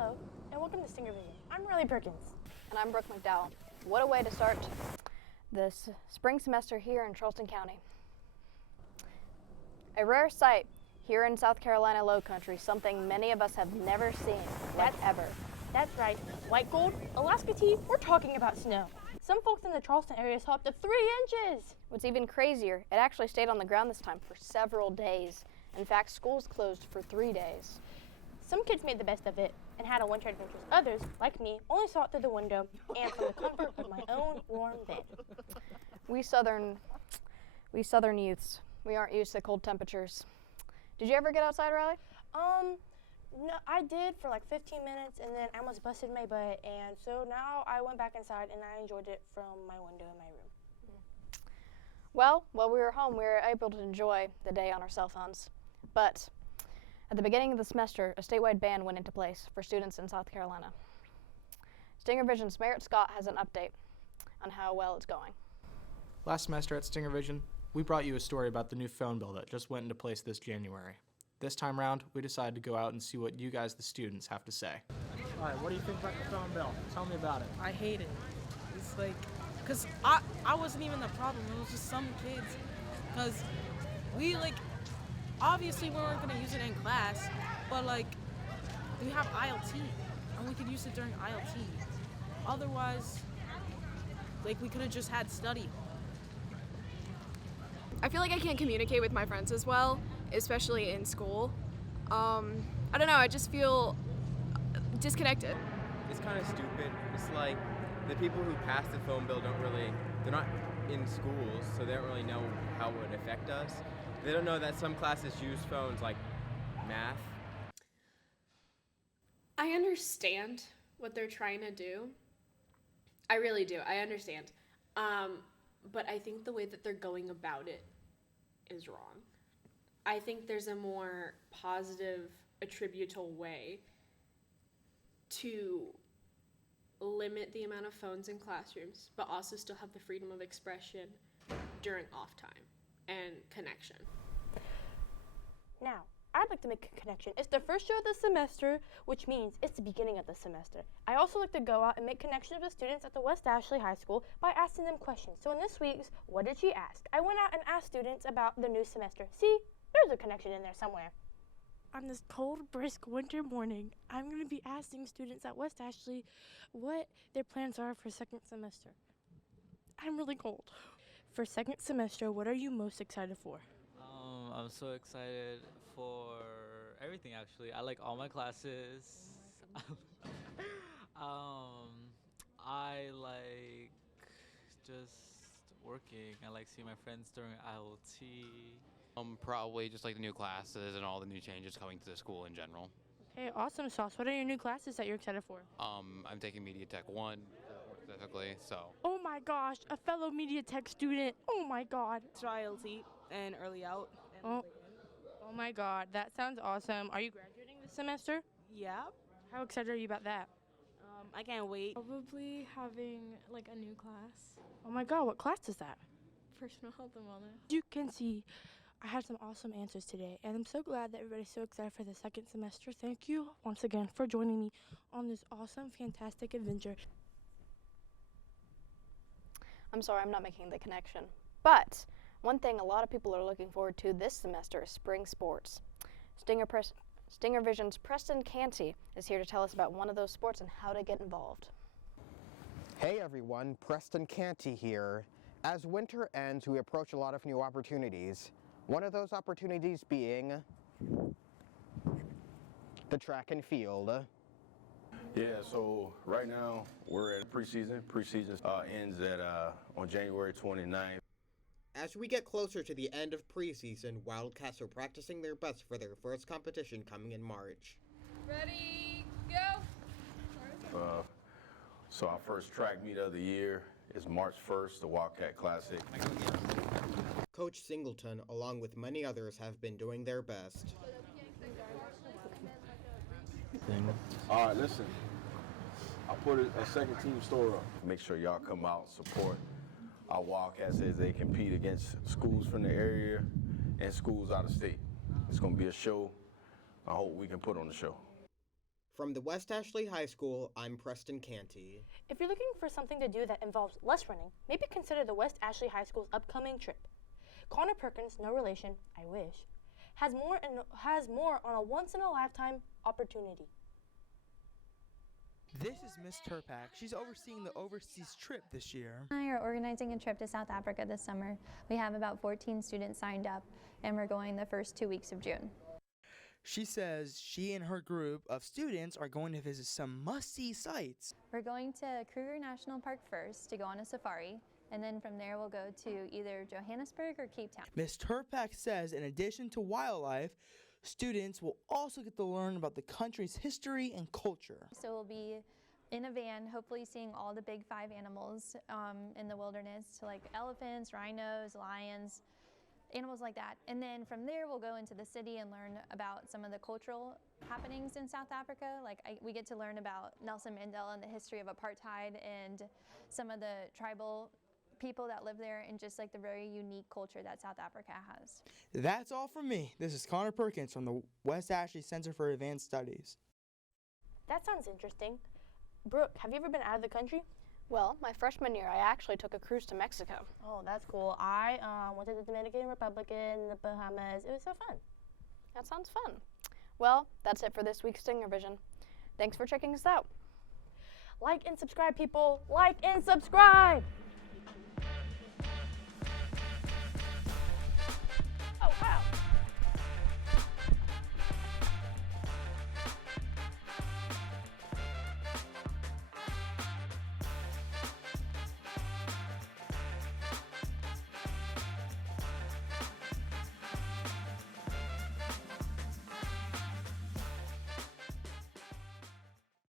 Hello, and welcome to Stinger Vision. I'm Perkins. And I'm Brooke McDowell. What a way to start this spring semester here in Charleston County. A rare sight here in South Carolina Low Country, something many of us have never seen, ever. That's right. White gold, Alaska tea, we're talking about snow. Some folks in the Charleston area saw up to 3 inches. What's even crazier, it actually stayed on the ground this time for several days. In fact, schools closed for 3 days. Some kids made the best of it and had a winter adventures. Others, like me, only saw it through the window and from the comfort of my own warm bed. We southern youths, we aren't used to cold temperatures. Did you ever get outside, Riley? No, I did for like 15 minutes, and then I almost busted my butt, and so now I went back inside and I enjoyed it from my window in my room. Well, while we were home, we were able to enjoy the day on our cell phones. But at the beginning of the semester, a statewide ban went into place for students in South Carolina. Stinger Vision's Merritt Scott has an update on how well it's going. Last semester at Stinger Vision, we brought you a story about the new phone bill that just went into place this January. This time round, we decided to go out and see what you guys, the students, have to say. All right, what do you think about the phone bill? Tell me about it. I hate it. It's like, because I wasn't even the problem. It was just some kids. Because we, obviously we weren't going to use it in class, but, we have ILT, and we could use it during ILT. Otherwise, we could have just had study. I feel like I can't communicate with my friends as well, especially in school. I don't know, I just feel disconnected. It's kind of stupid. It's like the people who pass the phone bill they're not in schools, so they don't really know how it would affect us. They don't know that some classes use phones like math. I understand what they're trying to do. I really do, I understand. But I think the way that they're going about it is wrong. I think there's a more positive, attributable way to limit the amount of phones in classrooms, but also still have the freedom of expression during off time and connection. Now, I'd like to make a connection. It's the first show of the semester, which means it's the beginning of the semester. I also like to go out and make connections with students at the West Ashley High School by asking them questions. So in this week's What Did She Ask? I went out and asked students about the new semester. See, there's a connection in there somewhere. On this cold, brisk winter morning, I'm going to be asking students at West Ashley what their plans are for second semester. I'm really cold. For second semester, what are you most excited for? I'm so excited for everything, actually. I like all my classes. I like just working. I like seeing my friends during ILT. Probably just like the new classes and all the new changes coming to the school in general. Hey, awesome sauce. What are your new classes that you're excited for? I'm taking Media Tech 1 specifically, so. Oh my gosh, a fellow Media Tech student. Oh my God. ILT and early out. Oh my God, that sounds awesome. Are you graduating this semester? Yeah. How excited are you about that? I can't wait. Probably having a new class. Oh my God, what class is that? Personal health and wellness. You can see I had some awesome answers today, and I'm so glad that everybody's so excited for the second semester. Thank you once again for joining me on this awesome, fantastic adventure. I'm sorry, I'm not making the connection. But one thing a lot of people are looking forward to this semester is spring sports. Stinger Vision's Preston Canty is here to tell us about one of those sports and how to get involved. Hey everyone, Preston Canty here. As winter ends, we approach a lot of new opportunities. One of those opportunities being the track and field. Yeah, so right now we're at preseason. Preseason ends on January 29th. As we get closer to the end of preseason, Wildcats are practicing their best for their first competition coming in March. Ready, go! So our first track meet of the year is March 1st, the Wildcat Classic. Coach Singleton, along with many others, have been doing their best. All right, listen. I put a second team store up. Make sure y'all come out, support our Wildcats as they compete against schools from the area and schools out of state. It's going to be a show. I hope we can put on the show. From the West Ashley High School, I'm Preston Canty. If you're looking for something to do that involves less running, maybe consider the West Ashley High School's upcoming trip. Connor Perkins, no relation, I wish, has more on a once-in-a-lifetime opportunity. This is Miss Turpak. She's overseeing the overseas trip this year. I are organizing a trip to South Africa this summer. We have about 14 students signed up, and we're going the first 2 weeks of June. She says she and her group of students are going to visit some must-see sites. We're going to Kruger National Park first to go on a safari, and then from there we'll go to either Johannesburg or Cape Town. Miss Turpak says in addition to wildlife, students will also get to learn about the country's history and culture. So we'll be in a van, hopefully seeing all the big 5 animals in the wilderness, like elephants, rhinos, lions, animals like that. And then from there we'll go into the city and learn about some of the cultural happenings in South Africa. We get to learn about Nelson Mandela and the history of apartheid and some of the tribal people that live there and just like the very unique culture that South Africa has. That's all from me. This is Connor Perkins from the West Ashley Center for Advanced Studies. That sounds interesting. Brooke, have you ever been out of the country? Well, my freshman year, I actually took a cruise to Mexico. Oh, that's cool. I went to the Dominican Republic and the Bahamas. It was so fun. That sounds fun. Well, that's it for this week's Stinger Vision. Thanks for checking us out. Like and subscribe, people. Like and subscribe.